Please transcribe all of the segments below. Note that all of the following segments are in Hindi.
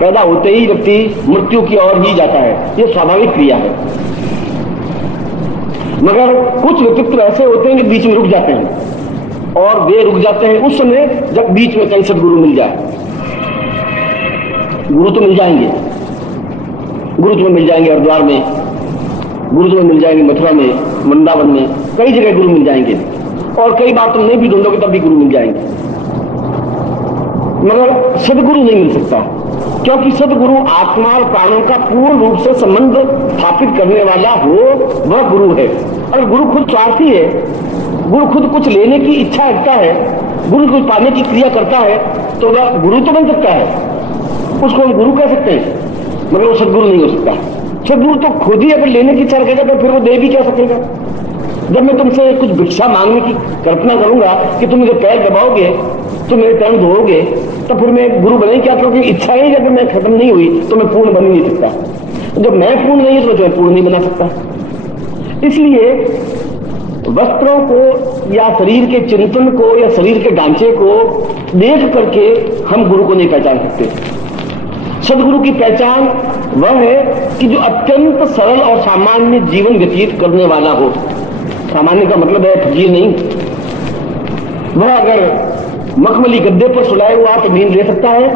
पैदा होते ही व्यक्ति मृत्यु की ओर ही जाता है, यह स्वाभाविक क्रिया है। मगर कुछ व्यक्तित्व ऐसे होते हैं कि बीच में रुक जाते हैं, और वे रुक जाते हैं उस समय जब बीच में कहीं सदगुरु मिल जाए। गुरु तो मिल जाएंगे, गुरु तुम्हें मिल जाएंगे हरिद्वार में, गुरु तुम्हें मिल जाएंगे मथुरा में, वृंदावन में, कई जगह गुरु मिल जाएंगे, और कई बार तुम नहीं भी ढूंढोगे तब भी गुरु मिल जाएंगे। मगर सदगुरु नहीं मिल सकता, क्योंकि सदगुरु आत्मा और प्राणों का पूर्ण रूप से संबंध स्थापित करने वाला हो, वह गुरु है। और गुरु खुद स्वार्थी है, गुरु खुद कुछ लेने की इच्छा रखता है, गुरु कुछ पाने की क्रिया करता है, तो वह गुरु तो बन सकता है, उसको हम गुरु कह सकते हैं, मगर वो सदगुरु नहीं हो सकता। सदगुरु तो खुद ही अगर लेने की इच्छा रखेगा तो फिर वो दे भी क्या सकेगा। जब मैं तुमसे कुछ भिक्षा मांगने की कल्पना करूंगा कि तुम मुझे पैर दबाओगे, तुम मेरे पैर धोओगे, तो फिर मैं गुरु बने क्या, क्योंकि इच्छा ही जब मैं खत्म नहीं हुई तो मैं पूर्ण बन नहीं सकता। जब मैं पूर्ण नहीं तो मैं पूर्ण नहीं बना सकता। इसलिए वस्त्रों को या शरीर के चिंतन को या शरीर के ढांचे को देख करके हम गुरु को नहीं पहचान सकते। सदगुरु की पहचान वह है कि जो अत्यंत सरल और सामान्य जीवन व्यतीत करने वाला हो। सामान्य का मतलब है फकीर नहीं। वह अगर मखमली गद्दे पर सुलाए हुआ तो नींद ले सकता है,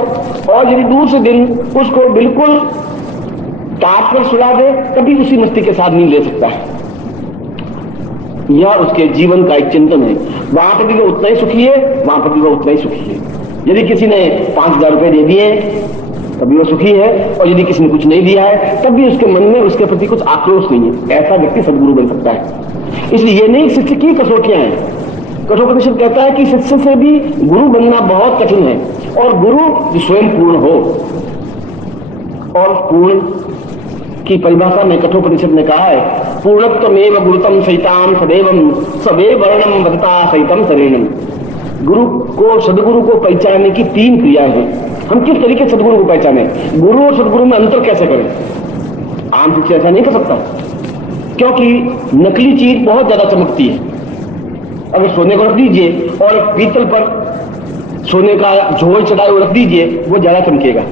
और यदि दूर से दिन उसको बिल्कुल टाट पर सुला दे तभी उसी मस्ती के साथ नींद ले सकता है। यह उसके जीवन का एक चिंतन है। वहां पर भी वो उतना ही सुखी है, वहां पर भी वो उतना ही सुखी है। यदि किसी ने 5,000 रुपए दे दिए तभी वो सुखी है, और यदि किसी ने कुछ नहीं दिया है तब भी उसके मन में उसके प्रति कुछ आक्रोश नहीं है। ऐसा व्यक्ति सदगुरु बन सकता है। इसलिए ये नहीं शिष्य की कसौटियां हैं। कठोपनिषद कहता है कि शिष्य से भी गुरु बनना बहुत कठिन है, और गुरु स्वयं पूर्ण हो। और पूर्ण की परिभाषा में कठोपनिषद ने कहा है, पूर्णत्वमेव गुरुतम सहिताम सदैवम सवे वर्णम वदता सहितम शरीरम। गुरु को, सदगुरु को पहचानने की 3 क्रियाएं हैं। हम किस तरीके सदगुरु को पहचाने, गुरु और सदगुरु में अंतर कैसे करें। आम शिष्य ऐसा नहीं कर सकता, क्योंकि नकली चीज बहुत ज्यादा चमकती है। अगर सोने को रख दीजिए और पीतल पर सोने का झोल चढ़ाए हुए रख दीजिए, वो ज्यादा चमकेगा।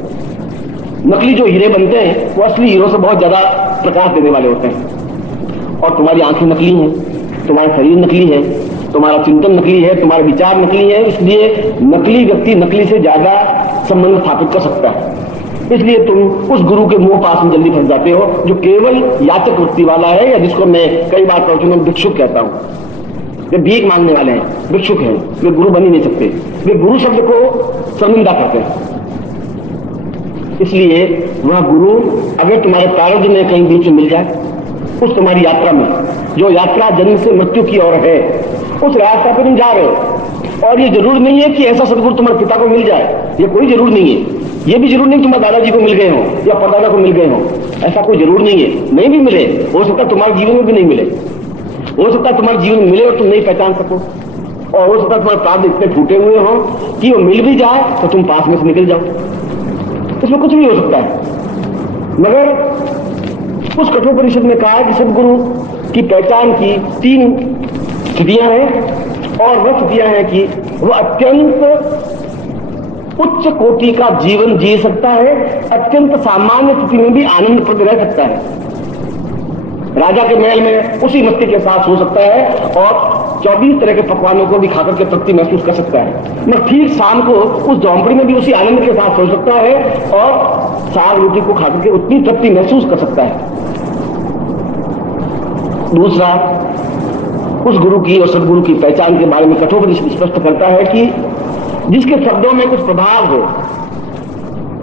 नकली जो हीरे बनते हैं वो असली हीरो से बहुत ज्यादा प्रकाश देने वाले होते हैं। और तुम्हारी आंखें नकली हैं, तुम्हारा शरीर नकली है, तुम्हारा चिंतन नकली है, तुम्हारे विचार नकली है। इसलिए नकली व्यक्ति नकली से ज्यादा संबंध स्थापित कर सकता है। इसलिए तुम उस गुरु के मुंह पास में जल्दी फंस जाते हो जो केवल याचक वृत्ति वाला है, या जिसको मैं कई बार प्रवचनों में भिक्षुक कहता हूं। वे भीख मांगने वाले हैं, भिक्षुक हैं, वे गुरु बन ही नहीं सकते। वे गुरु शब्द को शर्मिंदा करते हैं। इसलिए वह गुरु अगर तुम्हारे प्रारब्ध में कहीं बीच में मिल जाए, उस तुम्हारी यात्रा में, जो यात्रा जन्म से मृत्यु की ओर है, उस रास्ता पर तुम जा रहे हो। और ये जरूर नहीं है कि ऐसा सदगुरु तुम्हारे पिता को मिल जाए, ये कोई जरूर नहीं है। ये भी जरूर नहीं तुम्हारे दादाजी को मिल गए हो या परदादा को मिल गए हो, ऐसा कोई जरूर नहीं है। नहीं भी मिले, हो सकता है तुम्हारे जीवन में भी नहीं मिले, हो सकता है तुम्हारे जीवन में मिले और तुम नहीं पहचान सको, और हो सकता है तुम्हारे प्रारब्ध इतने फूटे हुए हो कि वो मिल भी जाए तो तुम पास में से निकल जाओ। इसमें कुछ भी हो सकता है। मगर उस कठोपनिषद में कहा है कि सदगुरु की पहचान की 3 स्थितियां हैं, और वह स्थितियां हैं कि वह अत्यंत उच्च कोटि का जीवन जी सकता है, अत्यंत सामान्य स्थिति में भी आनंद प्रद रह सकता है। राजा के महल में उसी मस्ती के साथ सो सकता है, और 24 तरह के पकवानों को भी खाकर के तृप्ति महसूस कर सकता है। मगर ठीक शाम को उस झोंपड़ी में भी उसी आनंद के साथ सो सकता है, और साग रोटी को खाकर के उतनी तृप्ति महसूस कर सकता है। दूसरा, उस गुरु की और सदगुरु की पहचान के बारे में कठोपनिषद स्पष्ट करता है कि जिसके शब्दों में कुछ प्रभाव हो,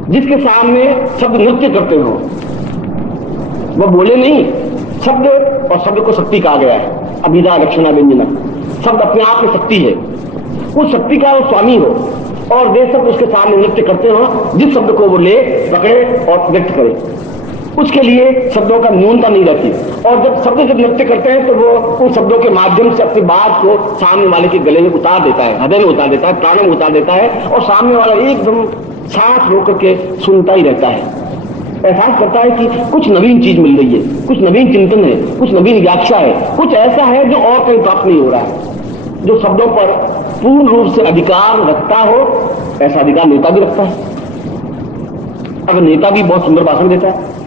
जिसके सामने शब्द नृत्य करते हो, वह बोले नहीं, शब्द, और शब्द को शक्ति कहा गया है, अभिधा लक्षणा व्यंजना। शब्द अपने आप में शक्ति है, उस शक्ति का वो स्वामी हो, और वे शब्द उसके सामने नृत्य करते हो, जिस शब्द को वो ले पकड़े और व्यक्त करे, उसके लिए शब्दों का न्यूनता नहीं रहती। और जब नृत्य करते हैं तो वो उन शब्दों के माध्यम से अपनी बात को सामने वाले के गले में उतार देता है, हृदय में उतार देता है, प्राणों में उतार देता है, और सामने वाला एकदम सांस रोक करके सुनता ही रहता है। एहसास करता है कि कुछ नवीन चीज मिल रही है, कुछ नवीन चिंतन है, कुछ नवीन व्याख्या है, कुछ ऐसा है जो और कहीं प्राप्त नहीं हो रहा है। जो शब्दों पर पूर्ण रूप से अधिकार रखता हो, ऐसा अधिकार नेता भी रखता है। अब नेता भी बहुत सुंदर भाषण देता है,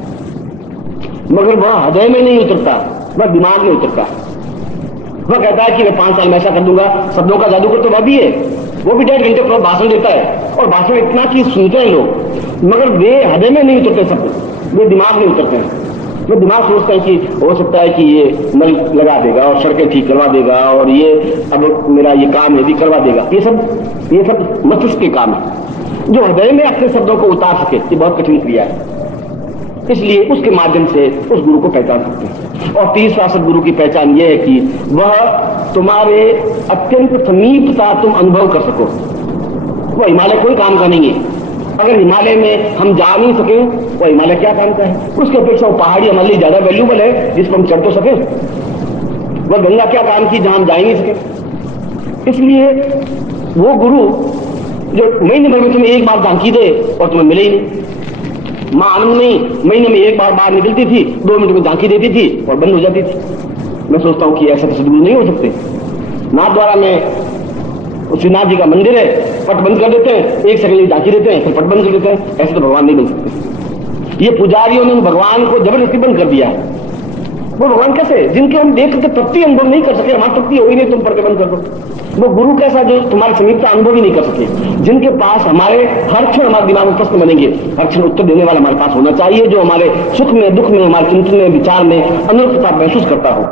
मगर वह हृदय में नहीं उतरता, वह दिमाग में उतरता। वह कहता है कि मैं 5 साल में ऐसा कर दूंगा। शब्दों का जादूगर तो वह भी है, वो भी 1.5 घंटे भाषण देता है, और भाषण इतना कि सुनते हैं लोग, मगर वे हृदय में नहीं उतरते शब्द, वे दिमाग में उतरते हैं। वो दिमाग सोचता है कि हो सकता है कि ये नल लगा देगा और सड़कें ठीक करवा देगा और ये अब मेरा ये काम है भी करवा देगा। ये सब मस्तिष्क के काम है। जो हृदय में अपने शब्दों को उतार सके ये बहुत कठिन क्रिया है, इसलिए उसके माध्यम से उस गुरु को पहचान सकते हैं। और तीसरा सदगुरु की पहचान यह है कि वह तुम्हारे अत्यंत समीपता तुम अनुभव कर सको। वह हिमालय कोई काम का नहीं है। अगर हिमालय में हम जा नहीं सके, वह हिमालय क्या काम का है? उसके अपेक्षा वो पहाड़ी हमारे लिए ज्यादा वैल्यूबल है, जिस पर हम चढ़ तो सके। वह गंगा क्या काम की जहां हम जा ही नहीं सके। इसलिए वो गुरु जो महीने भर में तुम्हें एक बार झांकी दे और तुम्हें मिले ही नहीं। मां आनंदमयी महीने में एक बार बाहर निकलती थी, 2 मिनट में झांकी देती थी और बंद हो जाती थी। मैं सोचता हूं कि ऐसा तो सदगुरु नहीं हो सकते। नाथद्वारा में श्रीनाथ जी का मंदिर है, पट बंद कर देते हैं, 1 सेकंड झांकी देते हैं, फिर पट बंद कर देते हैं। ऐसे तो भगवान नहीं बन सकते। ये पुजारियों ने भगवान को जबरदस्ती बंद कर दिया है। वो भगवान कैसे? जिनके हम देख के तृप्ति अनुभव नहीं कर सके। हमारी तृप्ति हो ही नहीं, तुम पढ़ के बंद कर दो। वो गुरु कैसा जो तुम्हारे समीपता अनुभव ही नहीं कर सके, जिनके पास हमारे हर क्षण हमारे दिमाग में प्रश्न बनेंगे, हर क्षण उत्तर देने वाला हमारे पास होना चाहिए, जो हमारे सुख में दुख में हमारे चिंतन में विचार में अनुरूपता महसूस करता हो,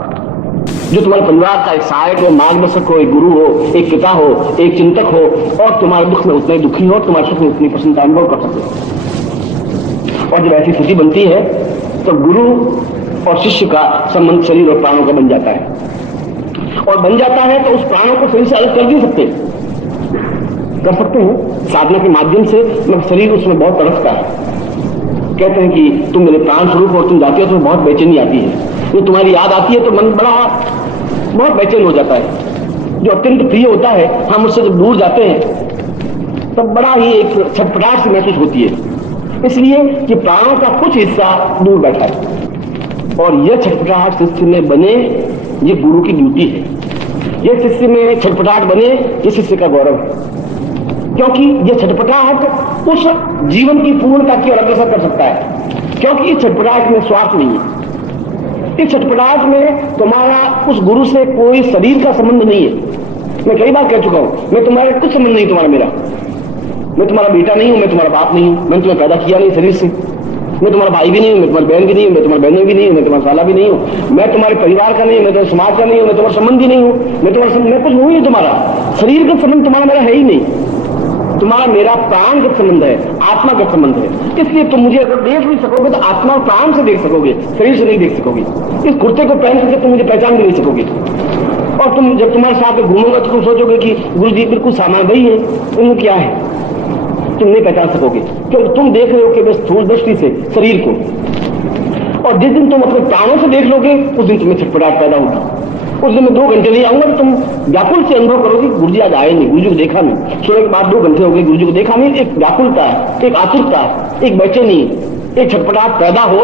जो तुम्हारे परिवार का एक सहायक हो, मार्गदर्शक हो, एक गुरु हो, एक पिता हो, एक चिंतक हो, और तुम्हारे दुख में उतने दुखी हो, तुम्हारे सुख में उतनी प्रसन्नता अनुभव कर सके। और जब ऐसी स्थिति बनती है तो गुरु और शिष्य का संबंध शरीर और प्राणों का बन जाता है, और बन जाता है तो उस प्राणों को शरीर से अलग कर नहीं सकते। कर सकते हैं साधना के माध्यम से, मगर शरीर उसमें बहुत तड़पता है। कहते हैं कि तुम मेरे प्राण स्वरूप और तुम जाते हो तो बहुत बेचैनी आती है। जो तुम्हारी याद आती है तो मन बहुत बेचैन हो जाता है। जो अत्यंत प्रिय होता है, हम उससे जब दूर जाते हैं तब बड़ा ही एक छटपटाहट सी महसूस होती है, इसलिए कि प्राणों का कुछ हिस्सा दूर बैठा है। और यह छटपटाहट शिष्य में बने, ये गुरु की ड्यूटी है। यह शिष्य में छटपटाहट बने, ये शिष्य का गौरव है, क्योंकि यह छटपटाहट उस जीवन की पूर्णता की ओर अग्रसर कर सकता है। क्योंकि इस छटपटाहट में स्वार्थ नहीं है। इस छटपटाहट में तुम्हारा उस गुरु से कोई शरीर का संबंध नहीं है। मैं कई बार कह चुका हूं, मैं तुम्हारे कुछ संबंध नहीं तुम्हारा मेरा। मैं तुम्हारा बेटा नहीं हूं, मैं तुम्हारा बाप नहीं हूं, मैंने तुम्हें पैदा किया नहीं शरीर से। मैं तुम्हारा भाई भी नहीं हूं, मैं तुम्हारी बहन भी नहीं हूं, मैं तुम्हारी बहनों भी नहीं हूं, मैं तुम्हारा साला भी नहीं हूं, मैं तुम्हारे परिवार का नहीं हूं, मैं तुम्हारे समाज का नहीं हूं, मैं तुम्हारा संबंधी नहीं हूं, मैं कुछ हूं ही तुम्हारा। शरीर का संबंध तुम्हारा मेरा है ही नहीं। तुम्हारा मेरा प्राणगत संबंध है, आत्मागत संबंध है। इसलिए तुम मुझे अगर देख भी सकोगे तो आत्मा और प्राण से देख सकोगे, शरीर से नहीं देख सकोगे। इस कुर्ते को पहन करके तुम मुझे पहचान भी नहीं सकोगे। और तुम जब तुम्हारे साथ में घूमोगा तो तुम सोचोगे कि गुरु जी बिल्कुल सामान्य भाई है, उन्हें क्या है, तुम नहीं पहचान सकोगे, क्योंकि तुम देख रहे हो कि बस स्थूल दृष्टि से शरीर को। और जिस दिन तुम अपने प्राणों से देख लोगे उस दिन तुम्हें छटपटाहट पैदा होगी। उस दिन मैं 2 घंटे नहीं आऊंगा तो तुम व्याकुल से अनुभव करोगे, गुरु जी आज आए नहीं, गुरु जी को देखा नहीं। सुबह के बाद 2 घंटे हो गए, गुरु जी को देखा नहीं। एक व्याकुलता, एक आतुरता, एक बेचैनी, एक छटपटाहट पैदा हो,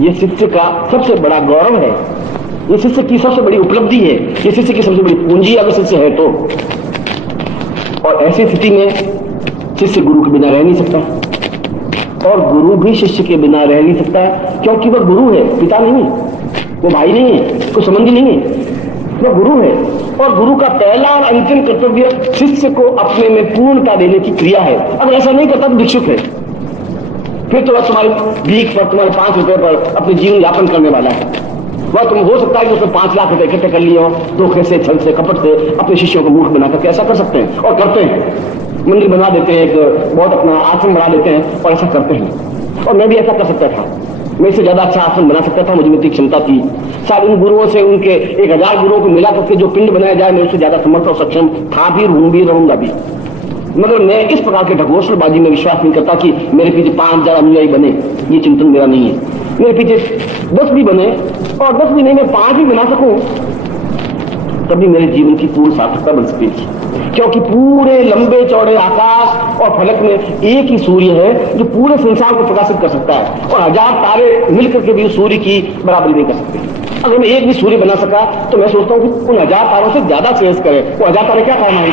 यह शिष्य का सबसे बड़ा गौरव है। ये शिष्य की सबसे बड़ी उपलब्धि है, ये शिष्य की सबसे बड़ी पूंजी अगर शिष्य है तो। और ऐसी स्थिति में शिष्य गुरु के बिना रह नहीं सकता, और गुरु भी शिष्य के बिना रह नहीं सकता, क्योंकि वह गुरु है, पिता नहीं है, वो भाई नहीं है, कोई संबंधी नहीं है, वह गुरु है। और गुरु का पहला और अंतिम कर्तव्य शिष्य को अपने में पूर्णता देने की क्रिया है। अगर ऐसा नहीं करता तो भिक्षुक है, फिर तो वह तुम्हारी भीख पर, तुम्हारे 5 रुपए पर अपने जीवन यापन करने वाला है। वह तुम हो सकता है कि उसने 5 लाख रुपए इकट्ठे कर लिए हो, धोखे से, छल से, कपट से अपने शिष्यों को मूर्ख बना करके ऐसा कर सकते हैं और करते हैं। मंदिर बना देते हैं, एक बहुत अपना आश्रम बना देते हैं और ऐसा करते हैं। और मैं भी ऐसा कर सकता था, मैं इससे ज्यादा अच्छा आश्रम बना सकता था, मुझे इतनी क्षमता थी। शायद उन गुरुओं से, उनके 1000 गुरुओं को मिला करके जो पिंड बनाया जाए, मैं उससे ज्यादा समर्थ और सक्षम था भी, हूं भी, रहूंगा भी। मगर मैं इस प्रकार के ढकोसलेबाजी में विश्वास नहीं करता कि मेरे पीछे 5000 अनुयायी बने, ये चिंतन मेरा नहीं है। मेरे पीछे 10 भी बने, और 10 भी नहीं, मैं 5 भी बना सकूं, तभी मेरे जीवन की पूर्ण सार्थकता बन सकेगी। क्योंकि पूरे लंबे चौड़े आकाश और फलक में एक ही सूर्य है जो पूरे संसार को प्रकाशित कर सकता है, और 1000 तारे मिलकर के भी उस सूर्य की बराबरी नहीं कर सकते। अगर मैं एक भी सूर्य बना सका तो मैं सोचता हूं कि उन 1000 तारों से ज्यादा श्रेष्ठ करे। वो 1000 तारे क्या काम आएंगे?